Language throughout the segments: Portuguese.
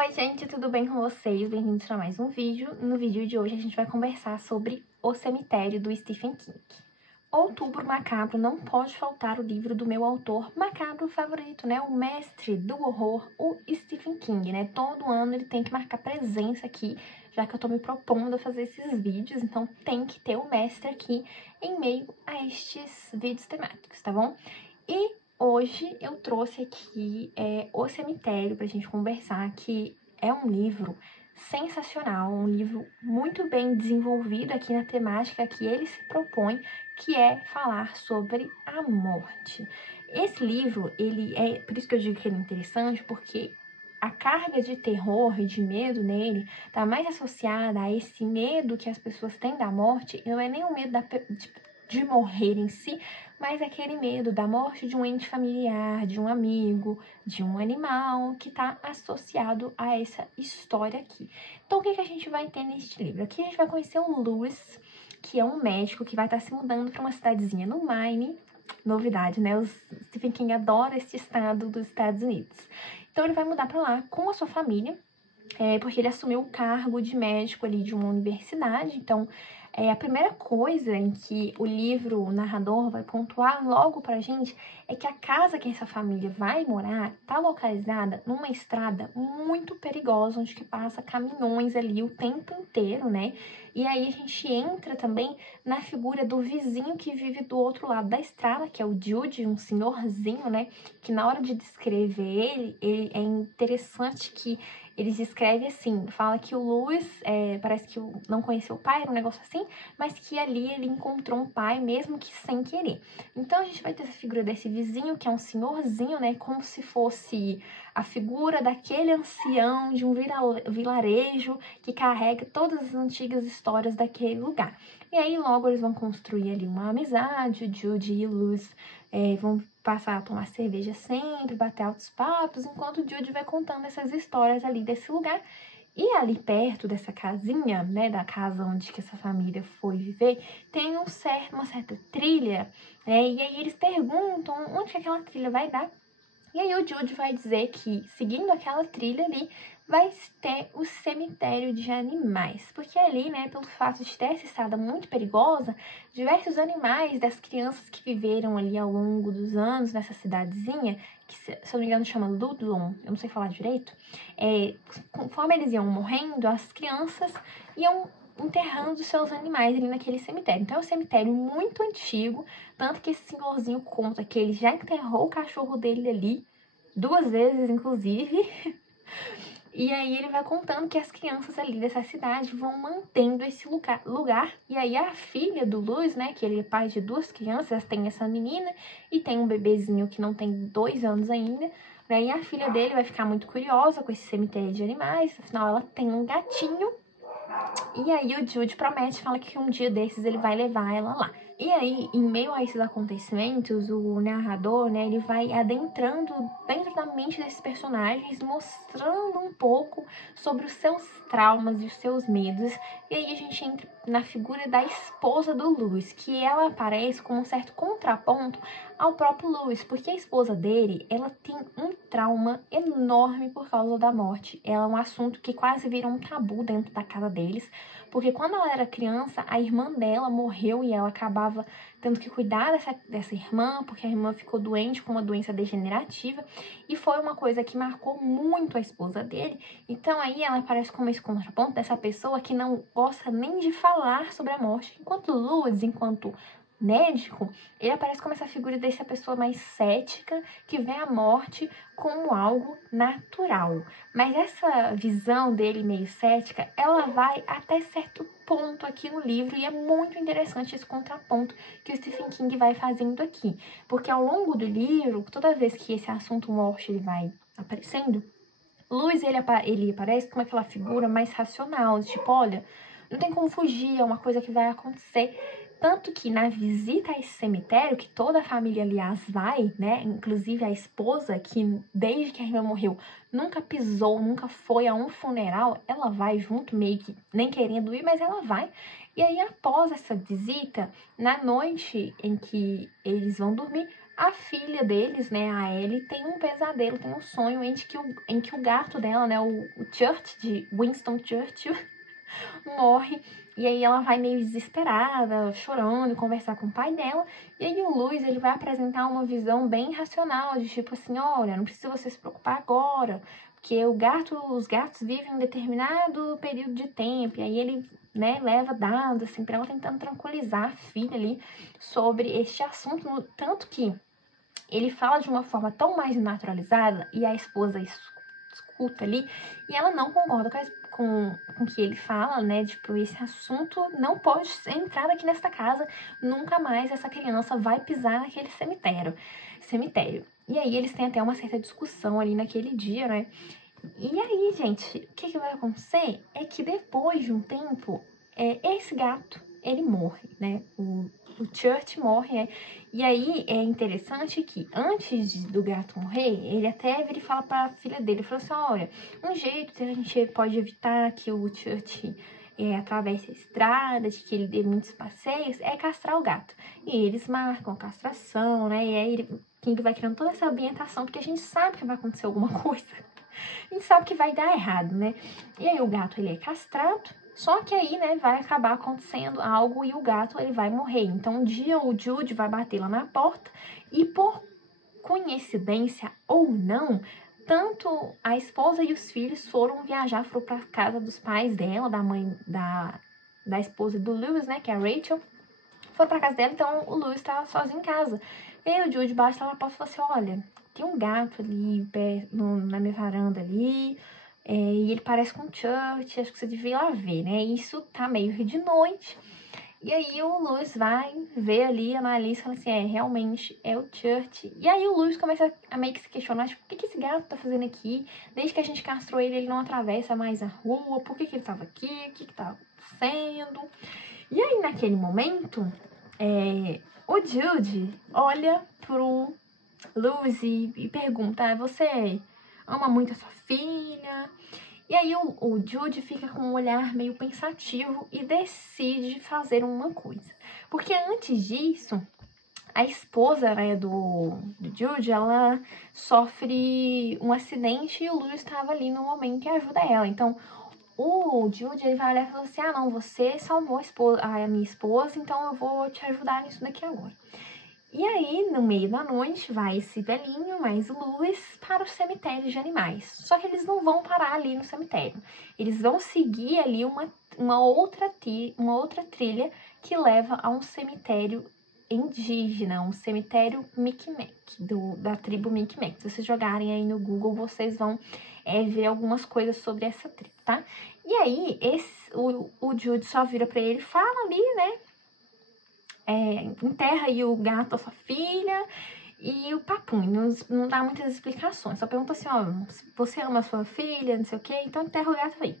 Oi gente, tudo bem com vocês? Bem-vindos para mais um vídeo. No vídeo de hoje a gente vai conversar sobre O Cemitério, do Stephen King. Outubro Macabro não pode faltar o livro do meu autor macabro favorito, né? O mestre do horror, o Stephen King, né? Todo ano ele tem que marcar presença aqui, já que eu tô me propondo a fazer esses vídeos, então tem que ter o mestre aqui em meio a estes vídeos temáticos, tá bom? E hoje eu trouxe aqui O Cemitério pra gente conversar, que é um livro sensacional, um livro muito bem desenvolvido aqui na temática que ele se propõe, que é falar sobre a morte. Esse livro, por isso que eu digo que ele é interessante, porque a carga de terror e de medo nele tá mais associada a esse medo que as pessoas têm da morte, e não é nem o medo de morrer em si, mas aquele medo da morte de um ente familiar, de um amigo, de um animal, que está associado a essa história aqui. Então, o que a gente vai ter neste livro? Aqui a gente vai conhecer o Lewis, que é um médico que vai estar se mudando para uma cidadezinha no Maine. Novidade, né? O Stephen King adora esse estado dos Estados Unidos. Então, ele vai mudar para lá com a sua família, porque ele assumiu o cargo de médico ali de uma universidade. Então, a primeira coisa em que o livro, o narrador, vai pontuar logo pra gente é que a casa que essa família vai morar tá localizada numa estrada muito perigosa, onde que passa caminhões ali o tempo inteiro, né? E aí a gente entra também na figura do vizinho que vive do outro lado da estrada, que é o Jude, um senhorzinho, né? Que na hora de descrever ele é interessante que eles escrevem assim, fala que o Lewis, parece que não conheceu o pai, era um negócio assim, mas que ali ele encontrou um pai, mesmo que sem querer. Então a gente vai ter essa figura desse vizinho, que é um senhorzinho, né, como se fosse a figura daquele ancião de um vilarejo que carrega todas as antigas histórias daquele lugar. E aí logo eles vão construir ali uma amizade, o Jude e o Lewis vão passar a tomar cerveja sempre, bater altos papos, enquanto o Jude vai contando essas histórias ali desse lugar. E ali perto dessa casinha, né, da casa onde que essa família foi viver, tem uma certa trilha, né, e aí eles perguntam onde que aquela trilha vai dar. E aí o Jude vai dizer que, seguindo aquela trilha ali, vai ter o cemitério de animais. Porque ali, né, pelo fato de ter essa estrada muito perigosa, diversos animais das crianças que viveram ali ao longo dos anos nessa cidadezinha, que se eu não me engano chama Ludlum, eu não sei falar direito, conforme eles iam morrendo, as crianças iam enterrando seus animais ali naquele cemitério. Então é um cemitério muito antigo, tanto que esse senhorzinho conta que ele já enterrou o cachorro dele ali, 2 vezes inclusive, e aí ele vai contando que as crianças ali dessa cidade vão mantendo esse lugar. E aí a filha do Lewis, né, que ele é pai de 2 crianças, tem essa menina e tem um bebezinho que não tem 2 anos ainda. Daí a filha dele vai ficar muito curiosa com esse cemitério de animais, afinal ela tem um gatinho. E aí o Jude promete, fala que um dia desses ele vai levar ela lá. E aí, em meio a esses acontecimentos, o narrador, né, ele vai adentrando dentro da mente desses personagens, mostrando um pouco sobre os seus traumas e os seus medos. E aí a gente entra na figura da esposa do Lewis, que ela aparece como um certo contraponto ao próprio Lewis, porque a esposa dele, ela tem um trauma enorme por causa da morte. Ela é um assunto que quase vira um tabu dentro da casa deles, porque quando ela era criança, a irmã dela morreu e ela acabava tendo que cuidar dessa irmã, porque a irmã ficou doente com uma doença degenerativa, e foi uma coisa que marcou muito a esposa dele. Então aí ela aparece como esse contraponto dessa pessoa que não gosta nem de falar sobre a morte, enquanto Lewis, enquanto médico, ele aparece como essa figura dessa pessoa mais cética, que vê a morte como algo natural. Mas essa visão dele meio cética, ela vai até certo ponto aqui no livro, e é muito interessante esse contraponto que o Stephen King vai fazendo aqui. Porque ao longo do livro, toda vez que esse assunto morte ele vai aparecendo, Lewis ele aparece como aquela figura mais racional, tipo, olha, não tem como fugir, é uma coisa que vai acontecer. Tanto que na visita a esse cemitério, que toda a família, aliás, vai, né? Inclusive a esposa, que desde que a irmã morreu, nunca pisou, nunca foi a um funeral, ela vai junto, meio que nem querendo ir, mas ela vai. E aí, após essa visita, na noite em que eles vão dormir, a filha deles, né, a Ellie, tem um pesadelo, tem um sonho em que o gato dela, né, o Church, de Winston Churchill, morre. E aí ela vai meio desesperada, chorando, conversar com o pai dela. E aí o Lewis, ele vai apresentar uma visão bem racional, de tipo assim, olha, não precisa você se preocupar agora, porque os gatos vivem um determinado período de tempo. E aí ele, né, leva dados, assim, pra ela, tentando tranquilizar a filha ali sobre este assunto. Tanto que ele fala de uma forma tão mais naturalizada e a esposa escuta ali e ela não concorda com o que ele fala, né? Tipo, esse assunto não pode entrar aqui nesta casa, nunca mais essa criança vai pisar naquele cemitério. E aí eles têm até uma certa discussão ali naquele dia, né? E aí, gente, o que vai acontecer é que depois de um tempo, esse gato, ele morre, né? O Church morre, né? E aí é interessante que antes do gato morrer, ele até vira e fala pra filha dele, fala assim, olha, um jeito que a gente pode evitar que o Church atravesse a estrada, de que ele dê muitos passeios, é castrar o gato. E eles marcam a castração, né? E aí King vai criando toda essa ambientação, porque a gente sabe que vai acontecer alguma coisa. A gente sabe que vai dar errado, né? E aí o gato, ele é castrado, só que aí, né, vai acabar acontecendo algo e o gato, ele vai morrer. Então, um dia o Jude vai bater lá na porta e, por coincidência ou não, tanto a esposa e os filhos foram viajar, foram pra casa dos pais dela, da mãe da esposa do Lewis, né, que é a Rachel. Foram pra casa dela, então o Lewis tava sozinho em casa. E aí o Jude bate lá na porta e fala assim, olha, tem um gato ali na minha varanda ali, e ele parece com o Church, acho que você devia ir lá ver, né? Isso tá meio de noite. E aí o Lewis vai ver ali, analisa e fala assim, realmente é o Church. E aí o Lewis começa a meio que se questionar, tipo, o que esse gato tá fazendo aqui? Desde que a gente castrou ele, ele não atravessa mais a rua, por que ele tava aqui? O que tá acontecendo? E aí naquele momento, o Jude olha pro Lewis e pergunta, você ama muito a sua filha? E aí o Jude fica com um olhar meio pensativo e decide fazer uma coisa. Porque antes disso, a esposa, né, do Jude, ela sofre um acidente e o Lewis estava ali no momento que ajuda ela. Então, o Jude, ele vai olhar e falar assim, não, você salvou a minha esposa, então eu vou te ajudar nisso daqui agora. E aí, no meio da noite, vai esse velhinho, mais o Lewis, para o cemitério de animais. Só que eles não vão parar ali no cemitério. Eles vão seguir ali uma outra trilha que leva a um cemitério indígena, um cemitério Micmac, da tribo Micmac. Se vocês jogarem aí no Google, vocês vão ver algumas coisas sobre essa tribo, tá? E aí, o Jude só vira pra ele e fala ali, né? Enterra aí o gato da sua filha e o papunho, não dá muitas explicações, só pergunta assim, ó, você ama a sua filha, não sei o que, então enterra o gato aí.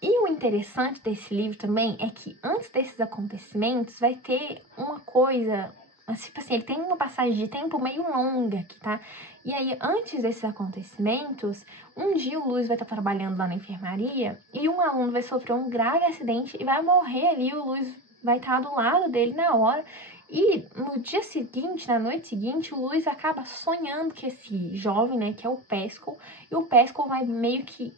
E o interessante desse livro também é que antes desses acontecimentos vai ter uma coisa, tipo assim, ele tem uma passagem de tempo meio longa aqui, tá? E aí, antes desses acontecimentos, um dia o Lewis vai estar trabalhando lá na enfermaria e um aluno vai sofrer um grave acidente e vai morrer ali, o Lewis vai estar do lado dele na hora. E no dia seguinte, na noite seguinte, o Lewis acaba sonhando que esse jovem, né, que é o Pascal, e o Pascal vai meio que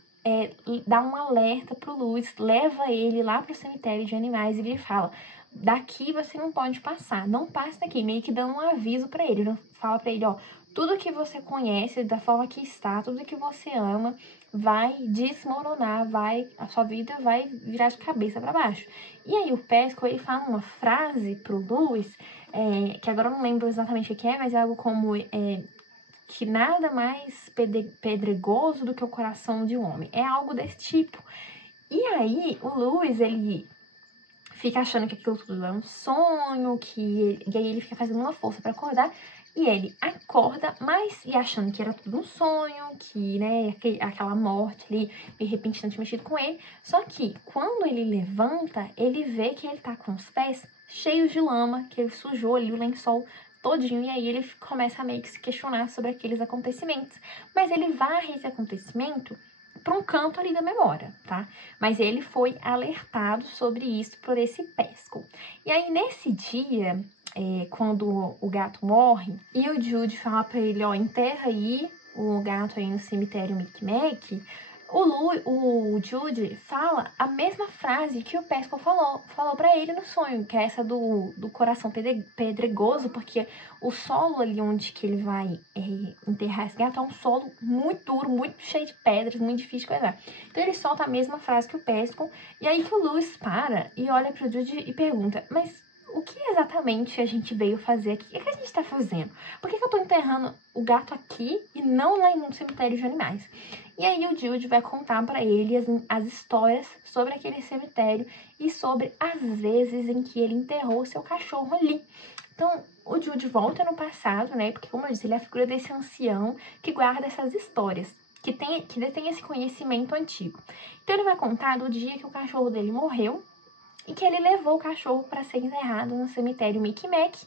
dar um alerta pro Lewis, leva ele lá pro cemitério de animais e ele fala, daqui você não pode passar, não passe daqui, meio que dando um aviso pra ele, fala pra ele, ó, tudo que você conhece, da forma que está, tudo que você ama, vai desmoronar, a sua vida vai virar de cabeça para baixo. E aí o Pascal, ele fala uma frase pro Lewis, que agora eu não lembro exatamente o que é, mas é algo como que nada mais pedregoso do que o coração de um homem. É algo desse tipo. E aí o Lewis, ele fica achando que aquilo tudo é um sonho, e aí ele fica fazendo uma força para acordar, e ele acorda, e achando que era tudo um sonho, que, né, aquela morte ali, de repente, tinha mexido com ele. Só que, quando ele levanta, ele vê que ele tá com os pés cheios de lama, que ele sujou ali o lençol todinho, e aí ele começa a meio que se questionar sobre aqueles acontecimentos. Mas ele varre esse acontecimento para um canto ali da memória, tá? Mas ele foi alertado sobre isso por esse Pesco. E aí, nesse dia, quando o gato morre, e o Jude fala pra ele, ó, enterra aí o gato aí no cemitério Micmac, o Jude fala a mesma frase que o Pesco falou pra ele no sonho, que é essa do coração pedregoso, porque o solo ali onde que ele vai enterrar esse gato é um solo muito duro, muito cheio de pedras, muito difícil de coisar. Então ele solta a mesma frase que o Pesco, e aí que o Lewis para e olha pro Jude e pergunta, mas o que exatamente a gente veio fazer aqui? O que a gente tá fazendo? Por que eu tô enterrando o gato aqui e não lá em um cemitério de animais? E aí o Jude vai contar pra ele as histórias sobre aquele cemitério e sobre as vezes em que ele enterrou seu cachorro ali. Então, o Jude volta no passado, né? Porque, como eu disse, ele é a figura desse ancião que guarda essas histórias, que detém esse conhecimento antigo. Então, ele vai contar do dia que o cachorro dele morreu e que ele levou o cachorro para ser enterrado no cemitério Micmac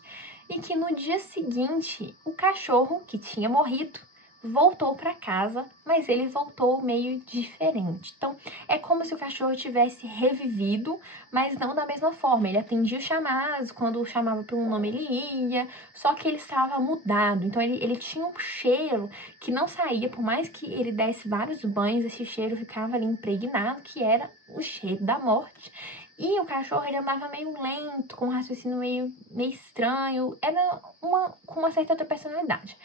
e que no dia seguinte o cachorro, que tinha morrido, voltou para casa, mas ele voltou meio diferente. Então, é como se o cachorro tivesse revivido, mas não da mesma forma. Ele atendia os chamados, quando chamava por um nome ele ia, só que ele estava mudado. Então, ele tinha um cheiro que não saía, por mais que ele desse vários banhos, esse cheiro ficava ali impregnado, que era o cheiro da morte. E o cachorro, ele andava meio lento, com um raciocínio meio estranho, era com uma certa outra personalidade.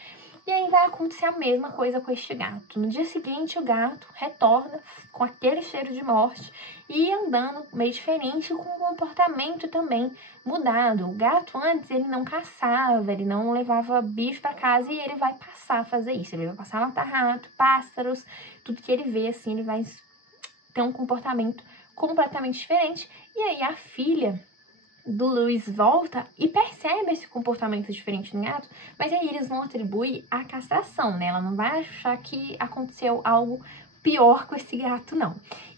E aí vai acontecer a mesma coisa com este gato. No dia seguinte, o gato retorna com aquele cheiro de morte e andando meio diferente, com um comportamento também mudado. O gato antes, ele não caçava, ele não levava bicho para casa e ele vai passar a fazer isso. Ele vai passar a matar rato, pássaros, tudo que ele vê, assim, ele vai ter um comportamento completamente diferente. E aí a filha do Lewis volta e percebe esse comportamento diferente no gato, mas aí eles vão atribuir a castração, né? Ela não vai achar que aconteceu algo pior com esse gato, não.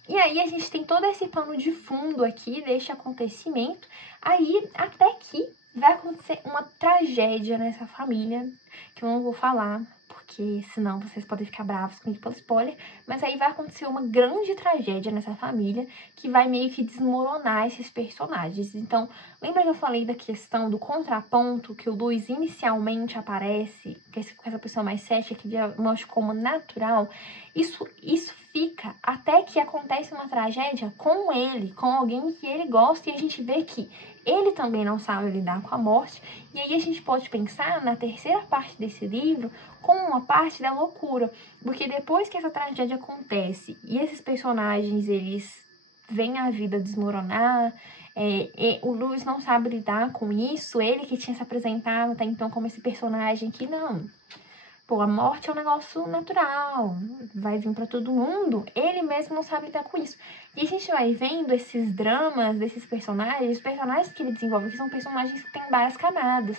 E aí a gente tem todo esse pano de fundo aqui deste acontecimento, aí até que vai acontecer uma tragédia nessa família, que eu não vou falar, porque senão vocês podem ficar bravos comigo pelo spoiler, mas aí vai acontecer uma grande tragédia nessa família, que vai meio que desmoronar esses personagens. Então, lembra que eu falei da questão do contraponto, que o Lewis inicialmente aparece, que essa pessoa mais cética, que mostra como natural? Isso fica até que acontece uma tragédia com ele, com alguém que ele gosta, e a gente vê que ele também não sabe lidar com a morte. E aí a gente pode pensar na terceira parte desse livro como uma parte da loucura, porque depois que essa tragédia acontece e esses personagens, eles veem a vida desmoronar, o Lewis não sabe lidar com isso, ele que tinha se apresentado até então como esse personagem que não, pô, a morte é um negócio natural, vai vir pra todo mundo, ele mesmo não sabe lidar com isso. E a gente vai vendo esses dramas desses personagens, os personagens que ele desenvolve, que são personagens que têm várias camadas.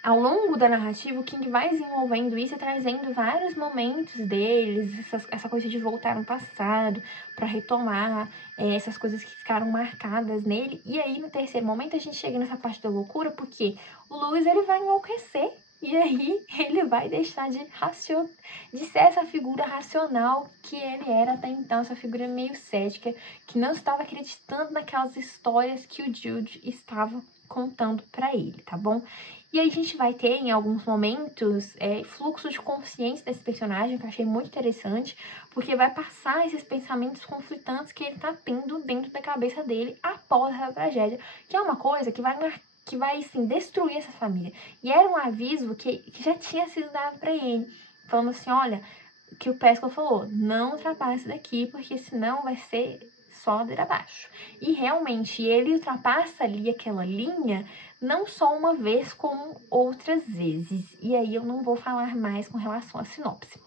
Ao longo da narrativa, o King vai desenvolvendo isso e trazendo vários momentos deles, essa coisa de voltar no passado para retomar essas coisas que ficaram marcadas nele. E aí, no terceiro momento, a gente chega nessa parte da loucura, porque o Lewis, ele vai enlouquecer. E aí, ele vai deixar de ser essa figura racional que ele era até então, essa figura meio cética, que não estava acreditando naquelas histórias que o Jude estava contando para ele, tá bom? E aí a gente vai ter, em alguns momentos, fluxo de consciência desse personagem, que eu achei muito interessante, porque vai passar esses pensamentos conflitantes que ele tá tendo dentro da cabeça dele após essa tragédia, que é uma coisa que vai assim, destruir essa família. E era um aviso que já tinha sido dado para ele, falando assim, olha, que o Pesco falou, não ultrapasse daqui, porque senão vai ser só ladeira abaixo. E realmente, ele ultrapassa ali aquela linha, não só uma vez, como outras vezes. E aí eu não vou falar mais com relação à sinopse.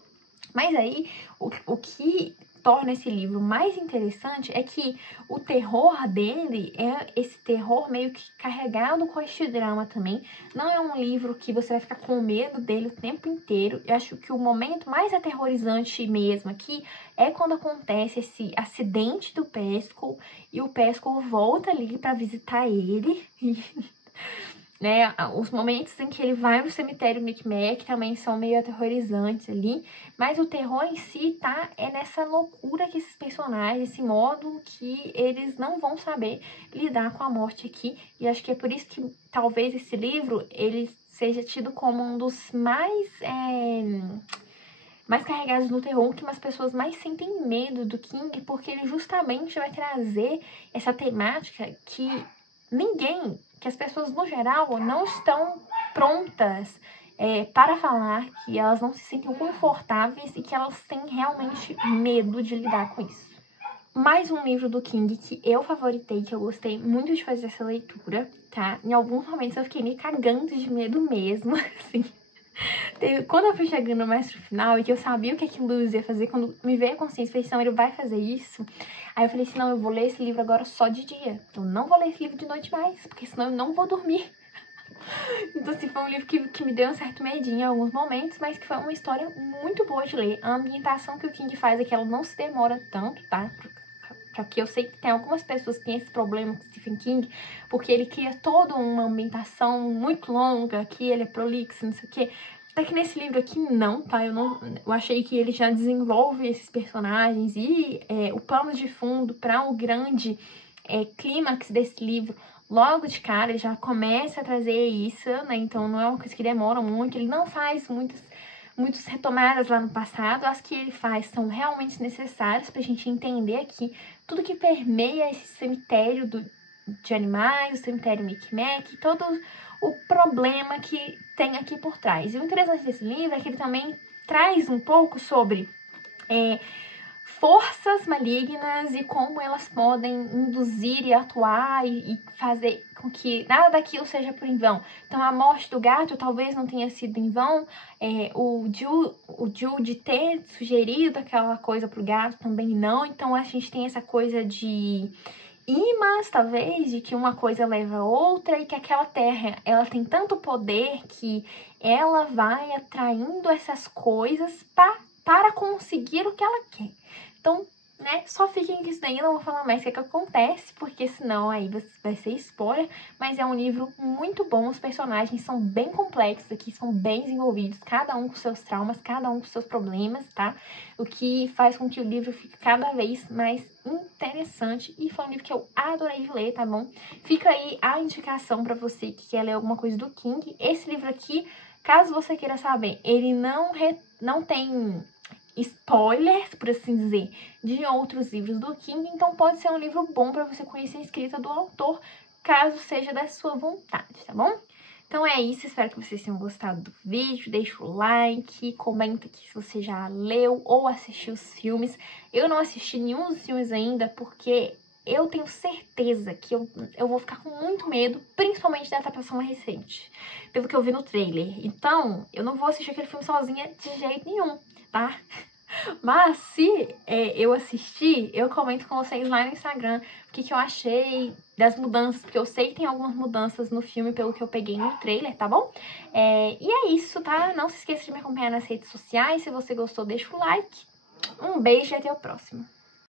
Mas aí, o que torna esse livro mais interessante é que o terror dele é esse terror meio que carregado com este drama também. Não é um livro que você vai ficar com medo dele o tempo inteiro. Eu acho que o momento mais aterrorizante mesmo aqui é quando acontece esse acidente do Pesco e o Pesco volta ali para visitar ele né, os momentos em que ele vai no cemitério Micmac também são meio aterrorizantes ali, mas o terror em si tá nessa loucura que esses personagens, esse modo que eles não vão saber lidar com a morte aqui, e acho que é por isso que talvez esse livro ele seja tido como um dos mais carregados no terror, que as pessoas mais sentem medo do King, porque ele justamente vai trazer essa temática que que as pessoas no geral não estão prontas para falar, que elas não se sentem confortáveis e que elas têm realmente medo de lidar com isso. Mais um livro do King que eu favoritei, que eu gostei muito de fazer essa leitura, tá? Em alguns momentos eu fiquei me cagando de medo mesmo, assim. Quando eu fui chegando mais pro final e que eu sabia o que o Lewis ia fazer, quando me veio a consciência, falei assim, não, ele vai fazer isso. Aí eu falei assim, não, eu vou ler esse livro agora só de dia. Eu não vou ler esse livro de noite mais, porque senão eu não vou dormir. Então, assim, foi um livro que me deu um certo medinho em alguns momentos, mas que foi uma história muito boa de ler. A ambientação que o King faz é que ela não se demora tanto, tá? Porque eu sei que tem algumas pessoas que têm esse problema com Stephen King, porque ele cria toda uma ambientação muito longa, que ele é prolixo, não sei o quê. Até que nesse livro aqui não, tá? Eu achei que ele já desenvolve esses personagens e o pano de fundo para o grande clímax desse livro, logo de cara, ele já começa a trazer isso, né? Então não é uma coisa que demora muito, ele não faz muitas retomadas lá no passado. As que ele faz são realmente necessárias pra gente entender aqui tudo que permeia esse cemitério de animais, o cemitério Micmac, todo o problema que tem aqui por trás. E o interessante desse livro é que ele também traz um pouco sobre forças malignas e como elas podem induzir e atuar e fazer com que nada daquilo seja por em vão. Então, a morte do gato talvez não tenha sido em vão, o Jude ter sugerido aquela coisa pro gato também não. Então, a gente tem essa coisa de imãs, talvez, de que uma coisa leva a outra e que aquela terra, ela tem tanto poder que ela vai atraindo essas coisas para conseguir o que ela quer. Então, né, só fiquem com isso daí, eu não vou falar mais o que acontece, porque senão aí vai ser spoiler, mas é um livro muito bom, os personagens são bem complexos aqui, são bem desenvolvidos, cada um com seus traumas, cada um com seus problemas, tá? O que faz com que o livro fique cada vez mais interessante, e foi um livro que eu adorei de ler, tá bom? Fica aí a indicação pra você que quer ler alguma coisa do King. Esse livro aqui, caso você queira saber, ele não tem spoilers, por assim dizer, de outros livros do King, então pode ser um livro bom para você conhecer a escrita do autor, caso seja da sua vontade, tá bom? Então é isso, espero que vocês tenham gostado do vídeo, deixa o like, comenta aqui se você já leu ou assistiu os filmes. Eu não assisti nenhum dos filmes ainda, porque eu tenho certeza que eu vou ficar com muito medo, principalmente da adaptação mais recente, pelo que eu vi no trailer. Então, eu não vou assistir aquele filme sozinha de jeito nenhum, tá? Mas se eu assistir, eu comento com vocês lá no Instagram o que eu achei das mudanças, porque eu sei que tem algumas mudanças no filme pelo que eu peguei no trailer, tá bom? E é isso, tá? Não se esqueça de me acompanhar nas redes sociais. Se você gostou, deixa o like. Um beijo e até o próximo.